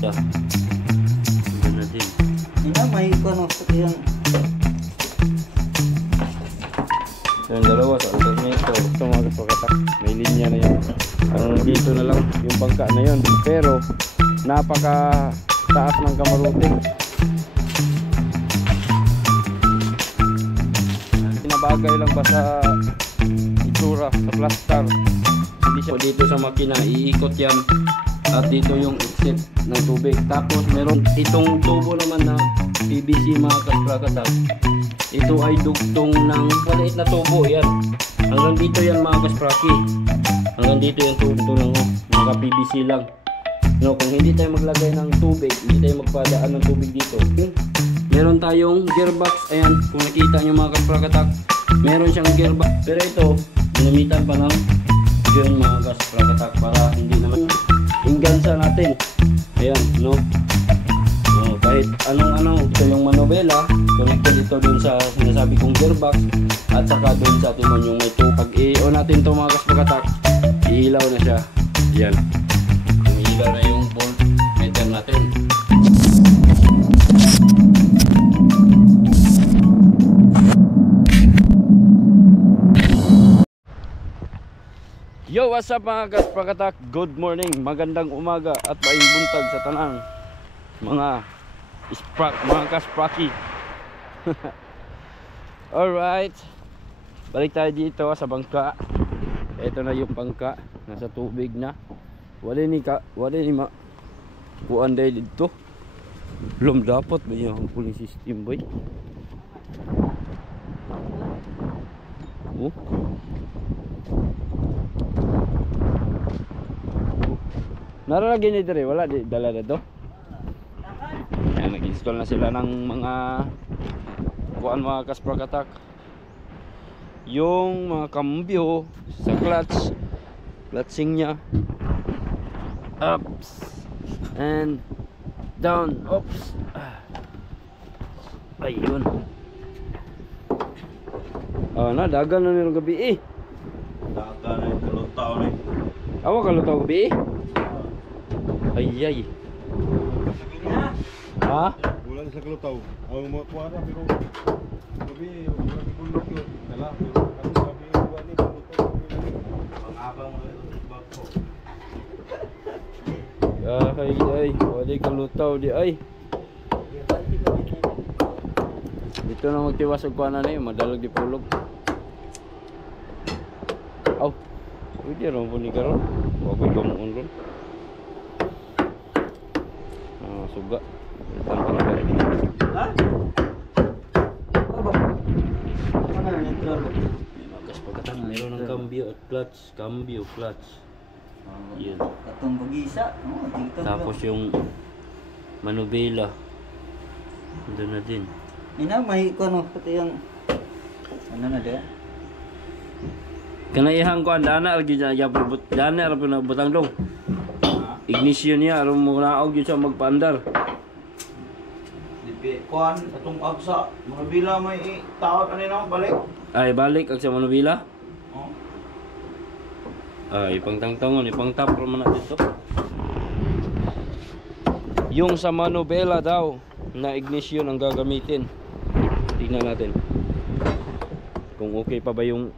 Yeah. Ganda na din. Ina, may kono yung Yung dalawa sa alternator. Ito mga kapakatak, may linya na yan. Ang dito na lang yung bangka na yun. Pero napaka taas ng kamaruting. Pinabagay lang ba sa itsura, sa plastar. Hindi siya dito sa makina, iikot yan. At dito yung exit ng tubig. Tapos meron itong tubo naman na PVC mga kapakatak. Ito ay dugtong ng maliit na tubo yan. Hanggang dito yan mga kaspraki. Hanggang dito yung tubo ng mga PVC lang. No, kung hindi tayo maglagay ng tubig, hindi tayo magpadaan ng tubig dito. Okay? Meron tayong gearbox. Ayan, kung nakita nyo mga kasprakatak, meron siyang gearbox. Pero ito, ginamitan pa ng yun mga kasprakatak para hindi naman ingansa natin. Ayan, no? No, kahit anong ito yung manobela, connected ito dun sa sinasabi kong gearbox at saka dun sa timon yung may tubig. Pag i-on natin ito mga kasprakatak, iilaw na siya. Yan. Umiilaw na yung voltmeter natin. Yo, what's up mga kasprakatak? Good morning, magandang umaga at maayong buntag sa tanang mga kaspraki. Alright, balik tayo dito sa bangka. Ito na yung bangka, nasa tubig na. Wala ni kuan dahil dito. Belum dapat ba yung cooling system boy? Oh. Naralagyan nito rin, wala di dala na to. Ayan, nag-install na sila ng mga kuan mga kasprakatak. Yung mga kambyo sa clutching nya, ups and down, ups. Ayun. Na dagan na nilong gabi eh. daga na yung kalutaw na Awa kalutaw gabi eh. Ayay. Ha? Bulan sa kalutaw. Ang mga kuwara pero gabi bulan sa bundok yun. Dala. Ano sabi yung buwan ni kalutaw. pang-abang bako. Ay, wala kalutaw di ay. Dito na magtiwas og kuana na yun, madalag di pulog. Aw. Pwede ron po ni karon. Wa ko'y gamuon ron. Suga. Tanpa na rin. Ha? Ano? Ano na nagklaro? Magas pagkatang meron ng cambio at clutch. Cambio, clutch. Yan. Katong bagisa. Tapos yung manubela. Doon na din. Ina, may kono pati yung ano na dia? Kanayahang ko andana lagi dyan pabut dana ra puna butang dong. Ignition niya aron mo naog gyud sa magpaandar. Dipi kuan atong agsa, mga bila may taot ani na balik. Ay balik ag sa manubela. Oh. Ay ipangtangtangon ipangtap ra man dito. Yung sa manubela daw na ignition ang gagamitin. Tingnan natin kung okay pa ba yung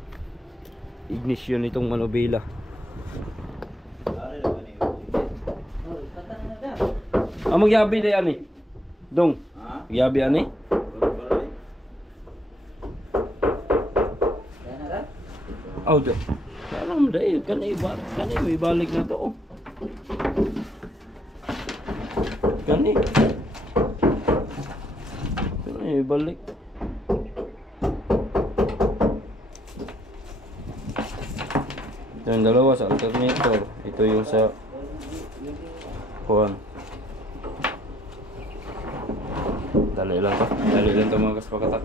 ignition nitong manubela. Magyabi day ani. Dong. Ha? Magyabi ani. Oh, do. Parang day kanay may balik na to. Oh. Kanay balik. Yung dalawa sa alternator. Ito yung sa kuhan. Dali lang to mga kaspakatak.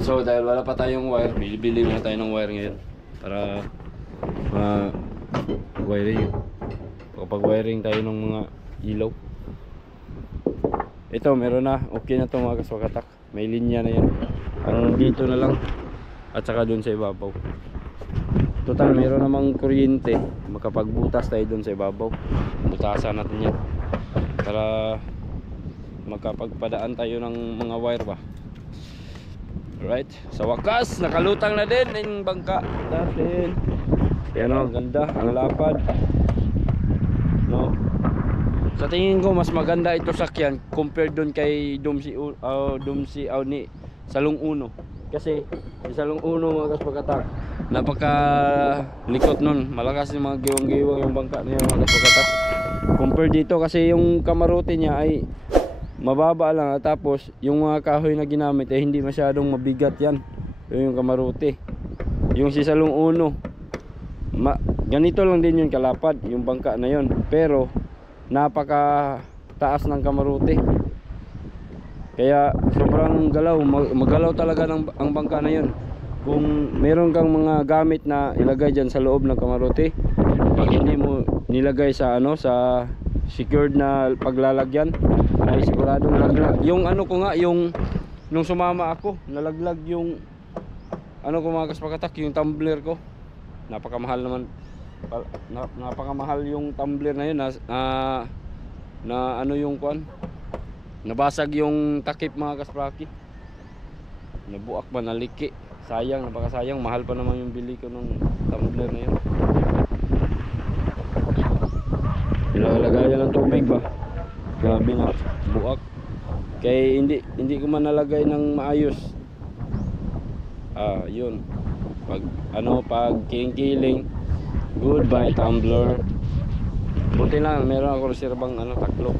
So dahil wala pa tayong wire, bili muna tayo ng wire ngayon para wiring. Kapag wiring tayo ng mga ilaw. Ito meron na, okay na to mga kaspakatak. May linya na yan. Ang dito na lang at saka dun sa ibabaw. Total meron namang kuryente, makapagbutas tayo dun sa ibabaw. Butasan natin yan para makapagpadaan tayo ng mga wire ba. Alright, sa wakas nakalutang na din yung bangka natin. Yan o, ang ganda, ang lapad, no? Sa tingin ko mas maganda ito sakyan compared dun kay Dumsi ni Salong Uno. Kasi si Salong Uno mga kaspakatak, napaka likot nun, malakas yung mga giwang-giwang yung bangka na yun mga kaspakatak. Compare dito kasi yung kamarote niya ay mababa lang, at tapos yung mga kahoy na ginamit ay hindi masyadong mabigat yan. Yung kamarote. Yung si Salong Uno, ganito lang din yung kalapad yung bangka na yun, pero napaka taas ng kamarote. Kaya sobrang galaw, magalaw talaga ang bangka na yun. Kung meron kang mga gamit na ilagay dyan sa loob ng kamarote, pag hindi mo nilagay sa sa secured na paglalagyan, ay siguradong laglag. Yung ko nga, yung nung sumama ako, nalaglag yung ko mga kaspakatak, yung tumbler ko. Napakamahal naman, napakamahal yung tumbler na yun, na yung kuan, nabasag yung takip mga kaspraki, nabuak ba, naliki. Sayang, napakasayang, mahal pa naman yung bili ko ng tumbler na yun. Nilalagayan ng tubig ba, grabe na buak, kaya hindi ko man nalagay ng maayos. Yun, pag kiling-kiling, goodbye tumbler. Buti lang meron ako reserbang taklo.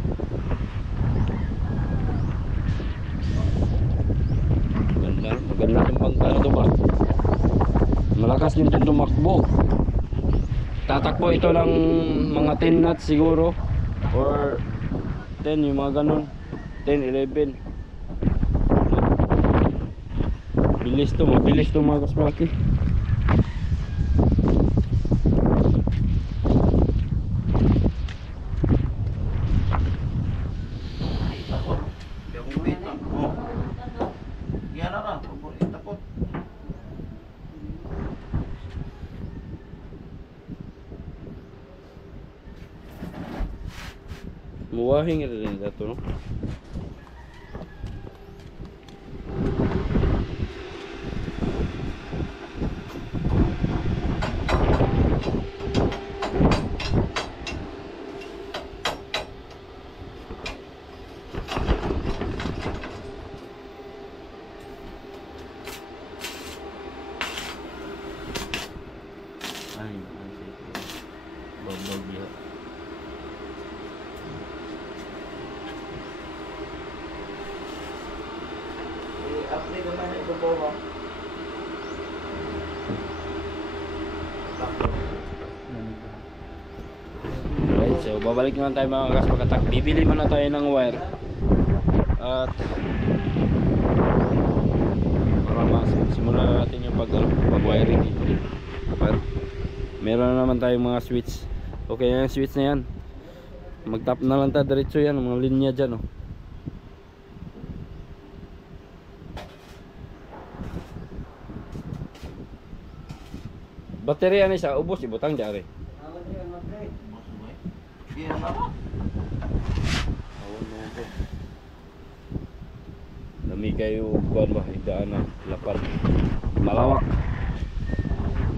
Maganda yung bangka na to ba, malakas din itong tumakbo. Tatakbo ito ng mga 10 knots siguro, or 10, yung mga ganun, 10, 11. Mabilis to mga kaspraki. Muwahing rin ito, no? Ay, babag ya. I-update naman ito po ba? Right, so babalik naman tayo mga kaspakatak. Bibili muna tayo ng wire at para simulan na natin yung pag-wiring dito. Meron na naman tayong mga switch. Okay na yung switch na yan. Mag-tap na lang tayo diretso yan, mga linya dyan, oh. Baterya ni sa ubos, ibutang diari. Dami kayo kuan ba, idaan na lapad. Malawak.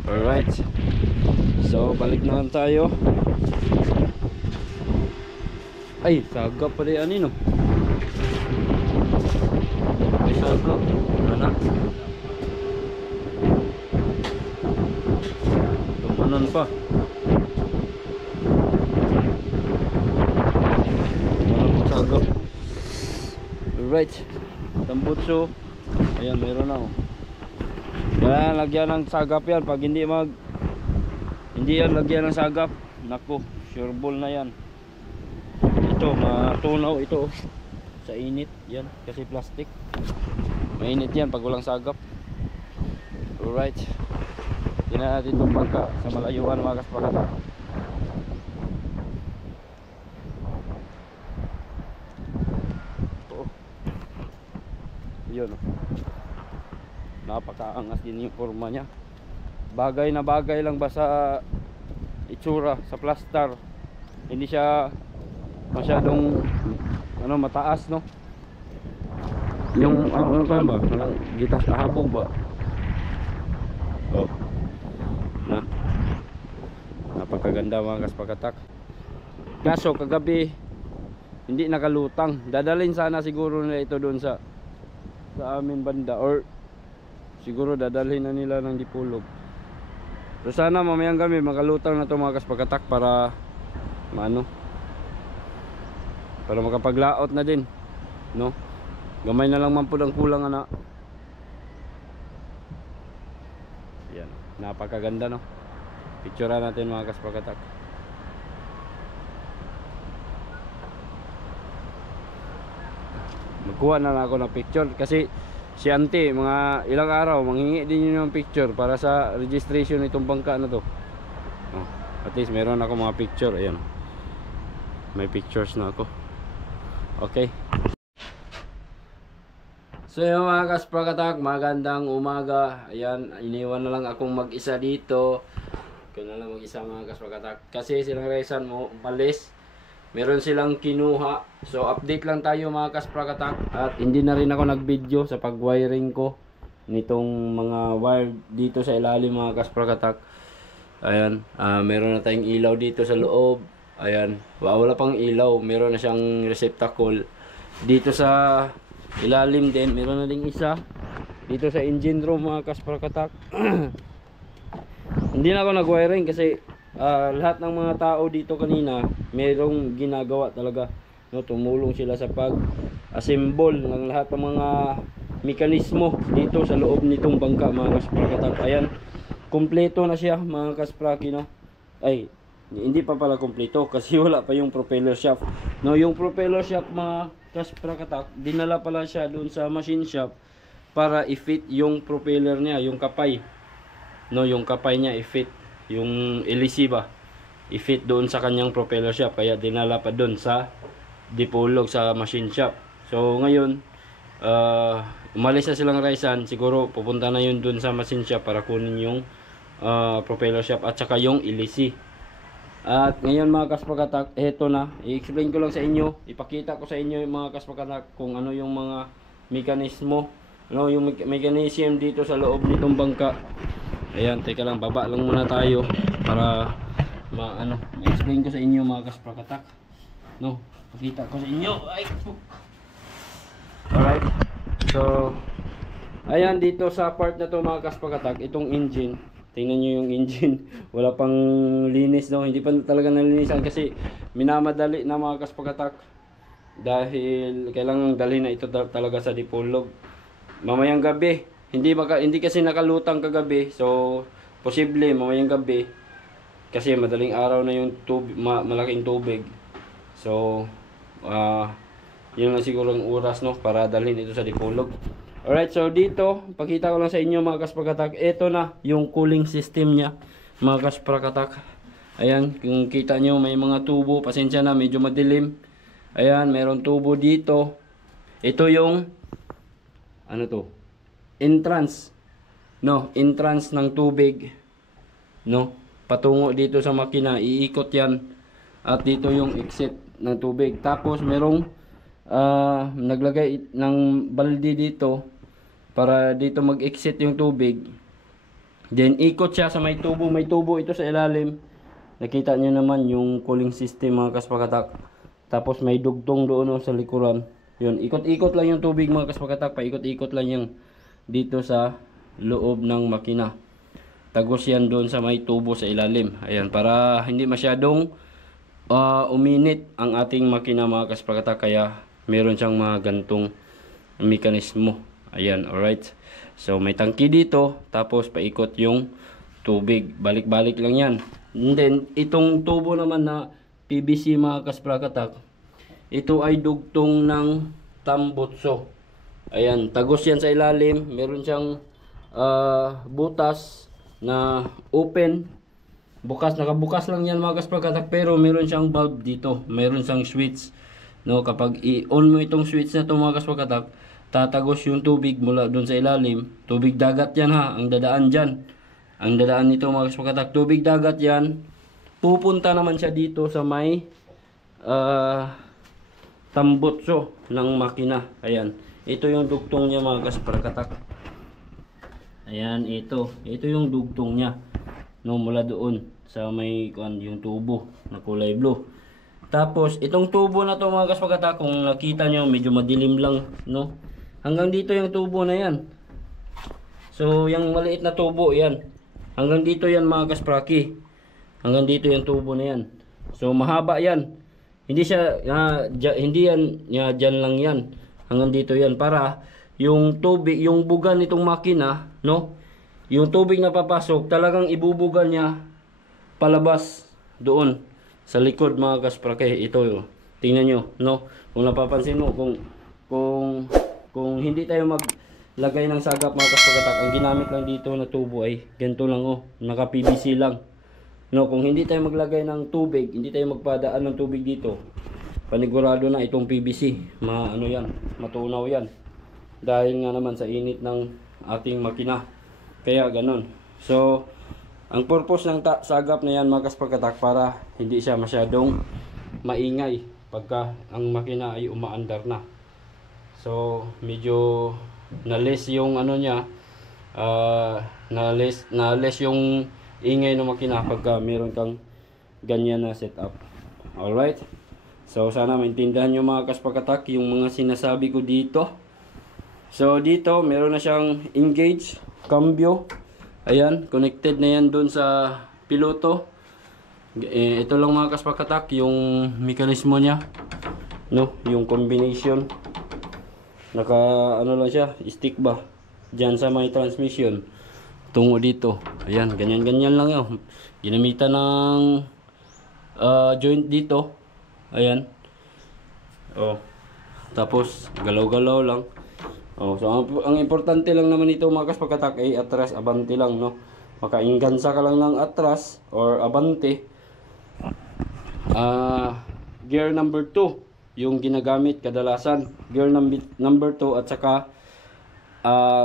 Alright. So balik naman tayo. Ay, sagap pa rin anino. Ay, sagap. Ano na? Tumanan pa. Tumanan pa sagap. Alright. Tambutso. Ayan, meron na, oh. Yan, lagyan ng sagap yan. Pag hindi yan lagyan ng sagap, naku, sure ball na yan. Ito, matunaw ito, oh. Sa init yan, kasi plastic. Mainit yan pag walang sagap. Alright. Tingnan natin itong bangka sa malayuan mga kaspakatak. Yun, oh. napakaangas din yung forma niya. Bagay na bagay lang ba sa itsura, sa plaster. Hindi siya masyadong mataas, no? Yung ano pa ba? Gitas kahabog ba? Oh. Napakaganda mga kaspakatak. Kaso kagabi hindi nakalutang. Dadalhin sana siguro nila ito doon sa amin banda, or siguro dadalhin na nila ng Dipolog. So sana mamayang gabi makalutang na ito mga kaspakatak para para makapaglaot na din, no? Gamay na lang man po ang kulang, ana. Yan, napakaganda, no? Picturean natin mga kaspakatak. Magkuha na lang ako ng picture kasi si auntie mga ilang araw manghingi din yun ng picture para sa registration nitong bangka na to. Oh, at least meron ako mga picture. Ayan, may pictures na ako. Okay. So yung mga kaspakatak, magandang umaga. Ayan, iniwan na lang akong mag-isa dito. Kaya na lang mag-isa mga kaspakatak. Kasi silang Raisan mo umalis. Meron silang kinuha. So update lang tayo mga kaspakatak. At hindi na rin ako nag-video sa pag-wiring ko nitong mga wire dito sa ilalim mga kaspakatak. Ayan, meron na tayong ilaw dito sa loob. Ayan, wala pang ilaw. Meron na siyang receptacle. Dito sa ilalim din, meron na ding isa. Dito sa engine room mga kaspakatak. Hindi na ako nag-wiring kasi lahat ng mga tao dito kanina merong ginagawa talaga, no? Tumulong sila sa pag-assemble ng lahat ng mga mekanismo dito sa loob nitong bangka mga kaspakatak. Ayan, kompleto na siya mga kaspraki, no? Ay, hindi pa pala kompleto kasi wala pa yung propeller shaft, no? Yung propeller shaft mga kaspakatak, dinala pala siya doon sa machine shop para i-fit yung propeller niya, yung kapay, no? Yung kapay niya i-fit, yung LC ba, i-fit doon sa kanyang propeller shop, kaya dinala pa doon sa Dipolog sa machine shop. So ngayon umalis na silang Raisan, siguro pupunta na yun doon sa machine shop para kunin yung propeller shop at saka yung LC. At ngayon mga kaspakatak, eto na, i-explain ko lang sa inyo, ipakita ko sa inyo yung mga kaspakatak kung ano yung mga mekanismo, ano yung mechanism dito sa loob nitong bangka. Ayan, teka lang, baba lang muna tayo para i-explain ko sa inyo mga kaspakatak, no? Pakita ko sa inyo. Ay, alright, so ayan, dito sa part na to mga kaspakatak, itong engine, tingnan nyo yung engine, wala pang linis, no? Hindi pa talaga nalinisan kasi minamadali na mga kaspakatak dahil kailangan dalhin na ito talaga sa Dipolog mamayang gabi. Hindi kasi nakalutang kagabi, so posible mamayang gabi kasi madaling araw na yung malaking tubig. So yun lang siguro ang oras, no, para dalhin ito sa Dipolog. Alright, so dito, pakita ko lang sa inyo mga kaspakatak. Ito na yung cooling system niya mga kaspakatak. Ayan, kung kita nyo may mga tubo. Pasensya na, medyo madilim. Ayan, meron tubo dito. Ito yung entrance, no, entrance ng tubig, no, patungo dito sa makina. Iikot yan. At dito yung exit ng tubig. Tapos merong naglagay ng balde dito para dito mag-exit yung tubig. Then ikot siya sa may tubo ito sa ilalim. Nakita niyo naman yung cooling system mga kaspakatak. Tapos may dugtong doon sa likuran. Yun, ikot-ikot lang yung tubig mga kaspakatak, paikot-ikot lang yung dito sa loob ng makina. Tagos yan doon sa may tubo sa ilalim. Ayan, para hindi masyadong uminit ang ating makina mga kaspakatak, kaya meron siyang mga gantong mekanismo. Ayan, alright. So may tangki dito, tapos paikot yung tubig. Balik-balik lang yan. And then itong tubo naman na PVC mga kaspakatak, ito ay dugtong ng tambutso. Ayan, tagos yan sa ilalim. Meron siyang butas na open. Nakabukas lang yan mga kaspakatak, pero meron siyang bulb dito. Meron siyang switch. No, kapag i-on mo itong switch na ito mga kaspakatak, tatagos yung tubig mula doon sa ilalim. Tubig dagat yan ha, ang dadaan dyan. Ang dadaan nito mga kaspakatak, tubig dagat yan. Pupunta naman siya dito sa may tambutso ng makina. Ayan, ito yung dugtong niya mga kaspakatak. Ayan, ito yung dugtong niya. No, mula doon sa may yung tubo na kulay blue. Tapos itong tubo na to mga kaspakatak, kung nakita nyo medyo madilim lang, no? Hanggang dito yung tubo na yan. So yung maliit na tubo yan, hanggang dito yan mga kaspraki. Hanggang dito yung tubo na yan. So mahaba yan. Hindi siya hindi yan dyan lang yan. Hanggang dito yan para yung tubig, yung bugan nitong makina, no? Yung tubig na papasok, talagang ibubugan niya palabas doon sa likod mga kasprake. Ito yun. Tingnan nyo, no? Kung napapansin mo, kung hindi tayo maglagay ng sagap mga kaspakatak, ang ginamit lang dito na tubo ay ganito lang, oh, naka PVC lang. No, kung hindi tayo maglagay ng tubig, hindi tayo magpadaan ng tubig dito, panigurado na itong PVC, ano yan, matunaw yan. Dahil nga naman sa init ng ating makina. Kaya ganun. So, ang purpose ng sagap na yan mga kaspakatak, para hindi siya masyadong maingay pagka ang makina ay umaandar na. So medyo na-less yung ano niya, na-less yung ingay ng makina pagka meron kang ganyan na setup. Alright, so sana maintindihan nyo mga kaspakatak yung mga sinasabi ko dito. So dito meron na siyang engage, cambio. Ayan, connected na yan dun sa piloto. Ito lang mga kaspakatak yung mekanismo niya, no, yung combination. Naka ano lang siya, stick ba diyan sa may transmission tungo dito. Ayan, ganyan lang yun. Ginamitan ng joint dito. Ayan, oh, tapos galaw-galaw lang. Oh, so ang importante lang naman ito mga kaspakatak ay atras abante lang, no. Makaingansa ka lang ng atras or abante. Gear number 2 yung ginagamit kadalasan. Gear number 2 at saka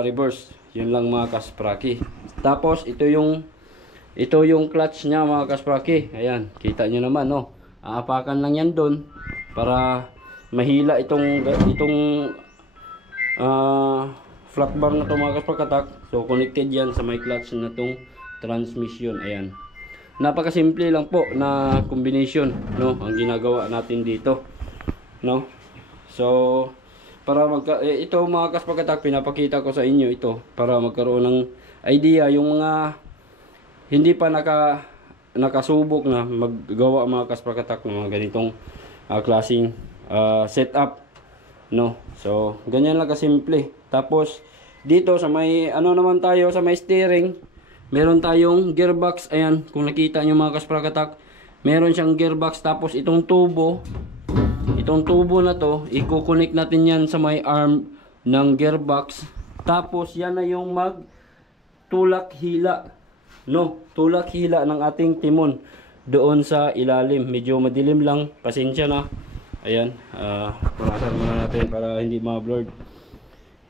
reverse. Yun lang mga kaspraki. Tapos ito yung clutch niya mga kaspraki. Ayan, kita nyo naman, no. Aapakan lang yan doon para mahila itong flat bar na to mga kaspakatak. So connected yan sa may clutch na tong transmission. Ayan, napakasimple lang po na combination, no, ang ginagawa natin dito, no. So para ito mga kaspakatak, pinapakita ko sa inyo ito para magkaroon ng idea yung mga hindi pa nakasubok na maggawa mga kaspakatak ng mga ganitong klaseng setup, no. So ganyan lang kasimple. Tapos dito sa may ano naman tayo, sa may steering, meron tayong gearbox. Ayan, kung nakita nyo mga kaspakatak, meron siyang gearbox. Tapos itong tubo na to, i-connect natin yan sa may arm ng gearbox. Tapos yan na yung magtulak hila, no, tulak hila ng ating timon doon sa ilalim. Medyo madilim lang, pasensya na. Ayan, panasan muna natin para hindi ma-blurred.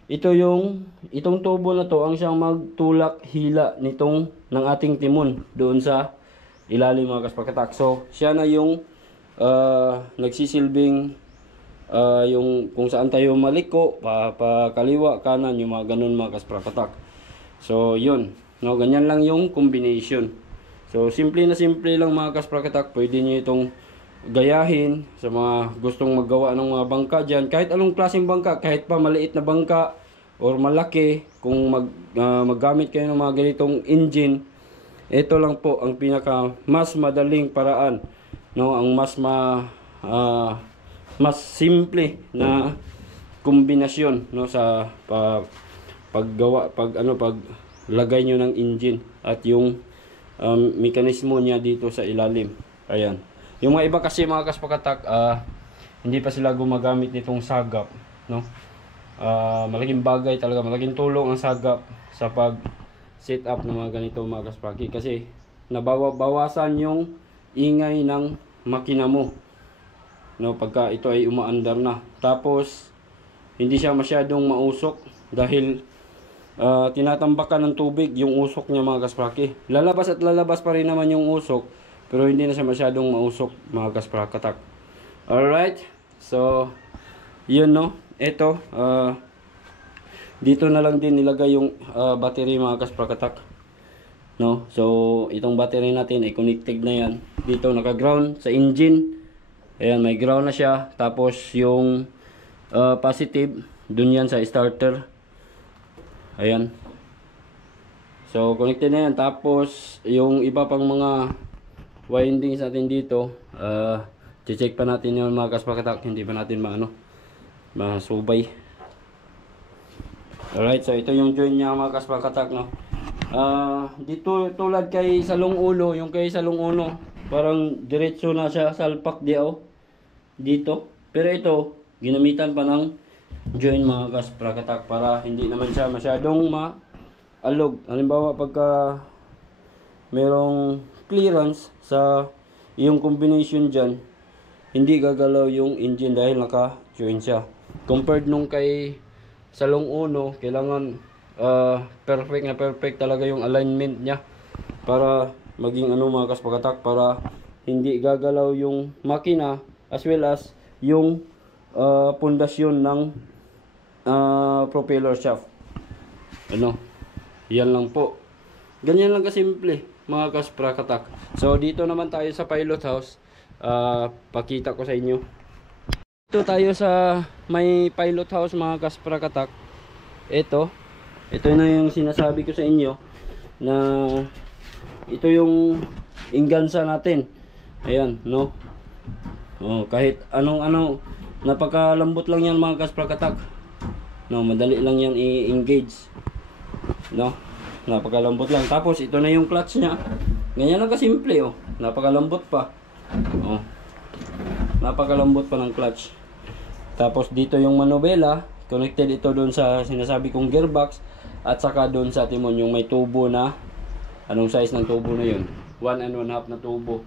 Itong tubo na to ang siyang magtulak hila ng ating timon doon sa ilalim mga kaspakatak. So siya na yung nagsisilbing yung kung saan tayo maliko, pa kaliwa, kanan, yung mga ganun mga kaspakatak. So yun, no, ganyan lang yung combination. So simple na simple lang mga kaspakatak. Pwede nyo itong gayahin sa mga gustong maggawa ng mga bangka dyan. Kahit anong klaseng bangka, kahit pa maliit na bangka or malaki, kung maggamit kayo ng mga ganitong engine, ito lang po ang pinaka mas madaling paraan, no, ang mas simple na kombinasyon, no, sa paglagay nyo ng engine at yung mekanismo niya dito sa ilalim. Ayan. Yung mga iba kasi mga kaspakatak, hindi pa sila gumagamit nitong sagap, no. Malaking bagay talaga, malaking tulong ang sagap sa pag set up ng mga ganito mga kaspaki, kasi nabawasan yung ingay ng makina mo, no, pagka ito ay umaandar na. Tapos hindi siya masyadong mausok dahil tinatambakan ng tubig yung usok niya mga kaspraki. Lalabas at lalabas pa rin naman yung usok, pero hindi na siya masyadong mausok mga kasprakatak. Alright, so yun no, ito dito na lang din nilagay yung battery mga kasprakatak, no. So itong battery natin ay connected na yan, dito naka ground sa engine. Ayan, may ground na siya. Tapos yung positive dun yan sa starter. Ayan, so connected na yan. Tapos yung iba pang mga windings natin dito, check pa natin yung mga kasprakatak, hindi pa natin masubay. Alright, so ito yung joint niya mga kasprakatak, no. Dito tulad kay salong ulo, yung kay salong uno parang diretso na siya salpak dito. Pero ito ginamitan pa ng joint mga kasprakatak para hindi naman siya masyadong maalog. Halimbawa pagka merong clearance sa yung combination dyan, hindi gagalaw yung engine dahil naka joint siya. Compared nung kay salong uno, kailangan perfect talaga yung alignment niya para maging mga kasprakatak, para hindi gagalaw yung makina as well as yung pundasyon ng propeller shaft. Yan lang po, ganyan lang kasimple mga kasprakatak. So dito naman tayo sa pilot house, pakita ko sa inyo. Ito tayo sa may pilot house mga kasprakatak. Ito na yung sinasabi ko sa inyo na ito yung ingansa natin. Ayan, no. Kahit anong napakalambot lang yan mga kasprakatak. No, madali lang yan i-engage. No, napakalambot lang. Tapos ito na yung clutch niya. Ganyan lang kasimple, napakalambot pa. Napakalambot pa ng clutch. Tapos dito yung manubela, connected ito doon sa sinasabi kong gearbox, at saka doon sa timon yung may tubo na, anong size ng tubo na yun? 1 1/2 na tubo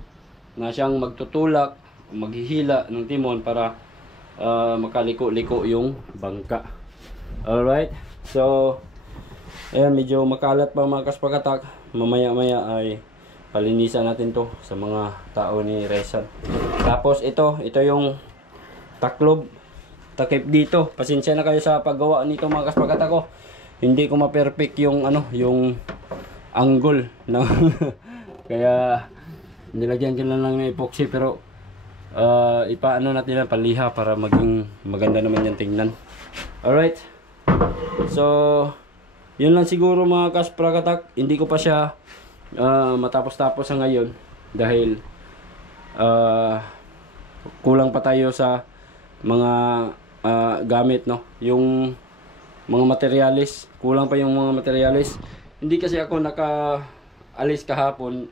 na siyang magtutulak, maghihila ng timon para makaliko-liko yung bangka. Alright, so ayan, medyo makalat pa mga kasprakatak. Mamaya-maya ay palinisan natin to sa mga tao ni Rezan. Tapos ito yung taklob, takip dito. Pasensya na kayo sa paggawa nito mga kasprakatak ko. Hindi ko ma-perfect yung yung angle na kaya nilagyan ko lang ng epoxy, pero ipaano natin lang paliha para maging maganda naman yung tingnan. Alright, so yun lang siguro mga kasprakatak. Hindi ko pa siya matapos-tapos sa ngayon dahil kulang pa tayo sa mga gamit, no, yung mga materialis. Kulang pa yung mga materialis. Hindi kasi ako nakaalis kahapon,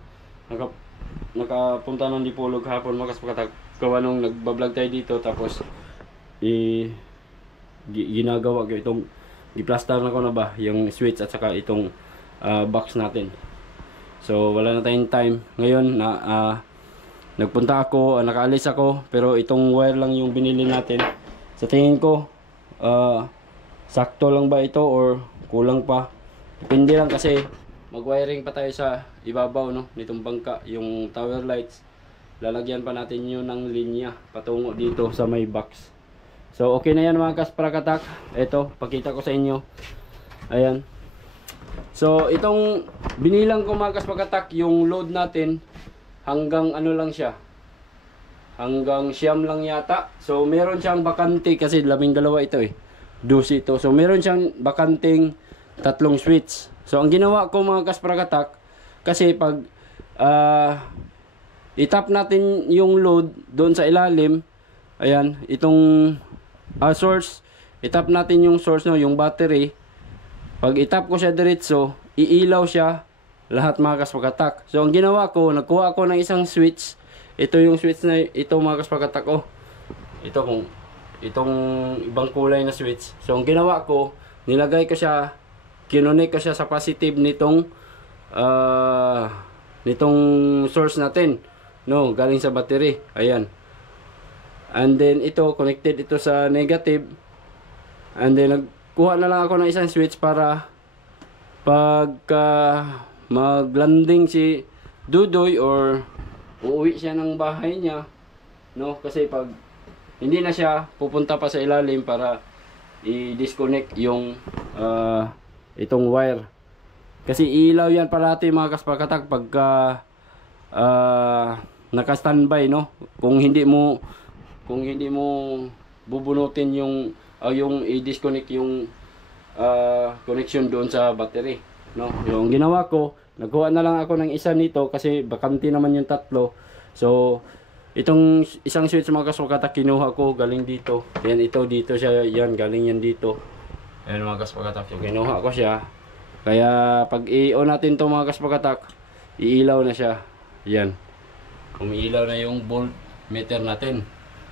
nakapunta ng Dipolog kahapon mga kasprakatak. Gawa nung nagbablog tayo dito, tapos ginagawa ko itong i-plaster na ko na ba yung switch at saka itong box natin. So wala na tayong time ngayon na nagpunta ako, nakaalis ako, pero itong wire lang yung binili natin. Sa tingin ko sakto lang ba ito or kulang pa, depende lang kasi mag-wiring pa tayo sa ibabaw, no, nitong bangka. Yung tower lights, lalagyan pa natin yun ng linya patungo dito sa may box. So okay na yan mga kasprakatak. Ito, pakita ko sa inyo. Ayan. So itong binilang ko mga kasprakatak, yung load natin hanggang lang siya, hanggang siyam lang yata. So meron siyang bakante kasi 12 ito dusi ito. So meron siyang bakanting 3 switch. So ang ginawa ko mga kasprakatak, kasi pag itap natin yung load doon sa ilalim, ayan, itong source, itap natin yung source, no, yung battery. Pag itap ko siya diretso, iilaw siya lahat mga kasprakatak. So ang ginawa ko, nagkuha ako ng isang switch. Ito yung switch na ito mga kasprakatak ko. Itong ibang kulay na switch. So ang ginawa ko, nilagay ko siya, kinonek ko siya sa positive nitong source natin, no, galing sa battery. Ayan. And then ito connected ito sa negative. And then nagkuha na lang ako ng isang switch para pagka maglanding si Dudoy or uuwi siya ng bahay niya, no? Kasi pag hindi na siya pupunta pa sa ilalim para i-disconnect yung itong wire. Kasi ilaw yan parati mga kaspakatak pagka naka-standby, no? Kung hindi mo bubunutin yung i-disconnect yung connection doon sa battery, no? Yung ginawa ko, nagkuha na lang ako ng isa nito kasi bakante naman yung tatlo. So itong isang switch mga kaspakatak kinuha ko galing dito. Yan, ito dito siya, yan galing yan dito. Ayan mga kaspakatak, so kinuha ko siya. Kaya pag i-on natin to mga kaspakatak, iilaw na siya. Yan, umiilaw na yung voltmeter natin.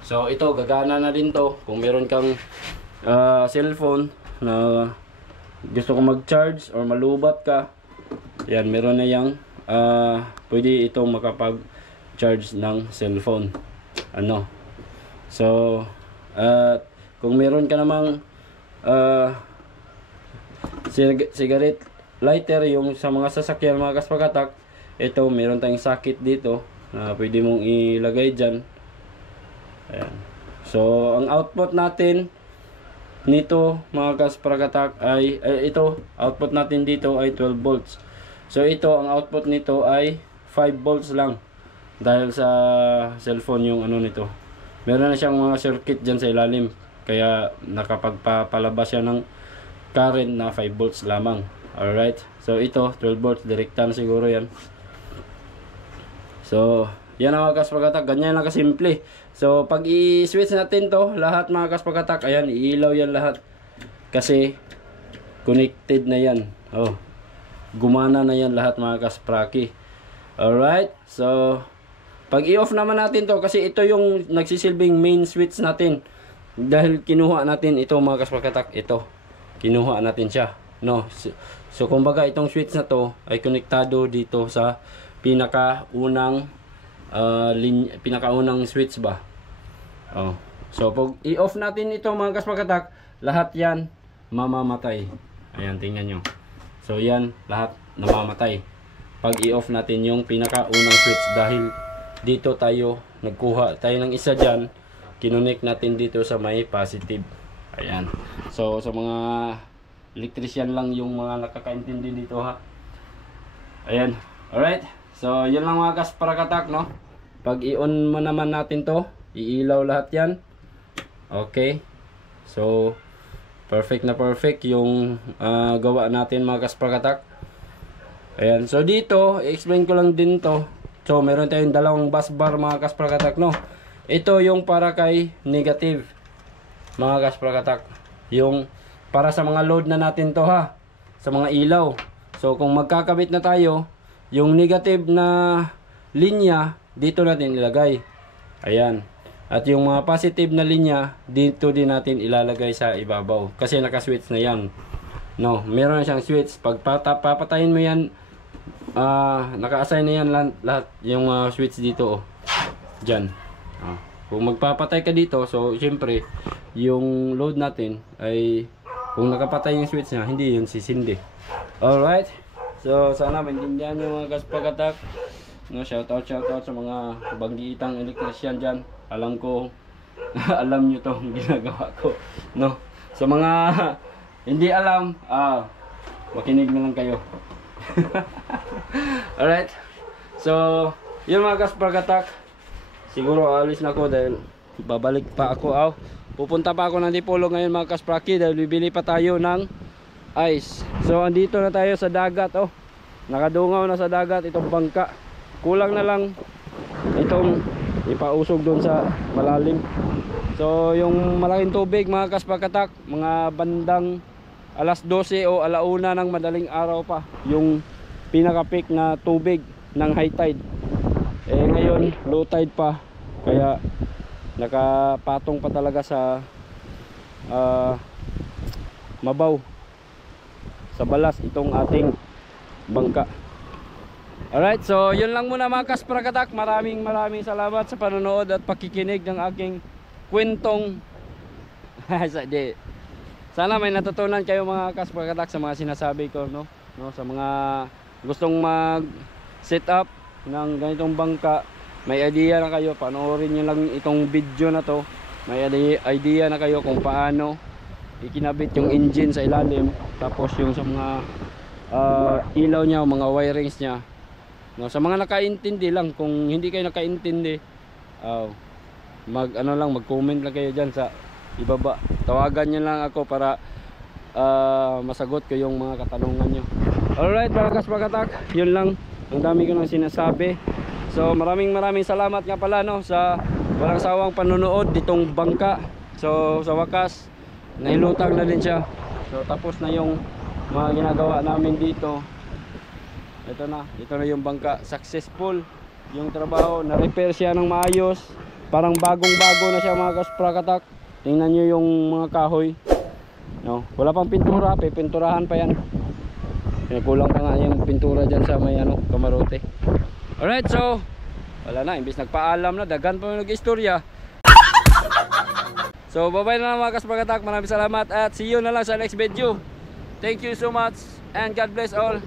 So ito gagana na din to kung meron kang cellphone na gusto kong mag-charge or malubat ka. Yan, meron na yang pwede itong makapag-charge ng cellphone. Ano? So kung meron ka namang cigarette lighter, yung sa mga sasakyan mga kaspakatak, ito meron tayong socket dito na pwede mong ilagay dyan. Ayan. So ang output natin nito mga kaspakatak ay ito, output natin dito ay 12 volts. So ito, ang output nito ay 5 volts lang dahil sa cellphone yung ano nito. Meron na siyang mga circuit dyan sa ilalim, kaya nakapagpapalabas siya ng current na 5 volts lamang. Alright, so ito 12 volts, direkta na siguro yan. So yan ang mga kaspakatak, ganyan lang kasimple. So pag i-switch natin to lahat mga kaspakatak, ayan, iilaw yan lahat kasi connected na yan. Oh, gumana na yan lahat mga kaspraki. Alright, so pag i-off naman natin to, kasi ito yung nagsisilbing main switch natin dahil kinuha natin ito mga kaspakatak, ito kinuha natin siya, no? So kumbaga itong switch na to ay konektado dito sa pinakaunang pinakaunang switch ba. Oh. So pag i-off natin ito mga kaspakatak, lahat yan mamamatay. Ayan, tingnan nyo. So yan, lahat namamatay pag i-off natin yung pinakaunang switch, dahil dito tayo nagkuha tayo ng isa dyan, kinonect natin dito sa may positive. Ayan. So sa mga electrician lang yung mga nakakaintindi dito ha. Ayan. Alright. So yun lang mga kaspakatak, no? Pag i-on mo naman natin to, iilaw lahat yan. Okay. So perfect na perfect yung gawa natin mga kaspakatak. Ayan. So dito, i-explain ko lang din to. So meron tayong dalawang bus bar mga kaspakatak, no? Ito yung para kay negative mga kaspakatak. Yung para sa mga load na natin to ha. Sa mga ilaw. So kung magkakabit na tayo, yung negative na linya dito natin ilagay. Ayan. At yung mga positive na linya dito din natin ilalagay sa ibabaw kasi naka-switch na yan. No, meron na siyang switch. Pag papatayin mo yan, naka-assign na yan lahat yung switch dito, oh. Diyan. Kung magpapatay ka dito, so syempre yung load natin ay kung nakapatay yung switch niya, hindi yun sisindi. Alright. So sana maintindihan nyo mga kaspakatak. No, shout out sa mga banggiitang electrician dyan. Alam ko alam nyo tong ginagawa ko, no? So mga hindi alam, makinig na lang kayo. Alright. So yun mga kaspakatak, siguro alis na ako dahil babalik pa ako. Pupunta pa ako ng Dipolo ngayon mga kaspraki dahil bibili pa tayo ng ice. So andito na tayo sa dagat, oh. Nakadungaw na sa dagat itong bangka. Kulang na lang itong ipausog doon sa malalim. So yung malaking tubig mga kaspakatak, mga bandang alas 12 o alauna ng madaling araw pa yung pinaka-peak na tubig ng high tide. Ngayon low tide pa, kaya nakapatong pa talaga sa mabaw, sa balas itong ating bangka. Alright, so yun lang muna mga kaspakatak. Maraming salamat sa panonood at pakikinig ng aking kwentong Sana may natutunan kayo mga kaspagatak sa mga sinasabi ko, no? Sa mga gustong mag set up ng ganitong bangka, may idea na kayo, panoorin nyo lang itong video na to. May idea na kayo kung paano ikinabit yung engine sa ilalim, tapos yung sa mga ilaw niya, mga wirings niya, no? Sa mga nakaintindi lang, kung hindi kayo nakaintindi, mag-comment lang kayo dyan sa ibaba. Tawagan nyo lang ako para masagot ko yung mga katanungan nyo. Alright mga kaspagatak, yun lang. Ang dami ko nang sinasabi. So maraming salamat nga pala, no, sa walang sawang panonood ditong bangka. So sa wakas nahilutang na din siya. So tapos na yung mga ginagawa namin dito. Ito na yung bangka. Successful yung trabaho. Na-repair siya ng maayos. Parang bagong-bago na siya mga kaspagatak. Tingnan nyo yung mga kahoy, no? Wala pang pintura, pipinturahan pa yan. Kulang pa nga yung pintura dyan sa may kamarote. Alright, so wala na, imbis nagpaalam na, dagan pa nag-istorya. So bye bye na lang mga kaspagatak. Maraming salamat at see you na lang sa next video. Thank you so much and God bless all.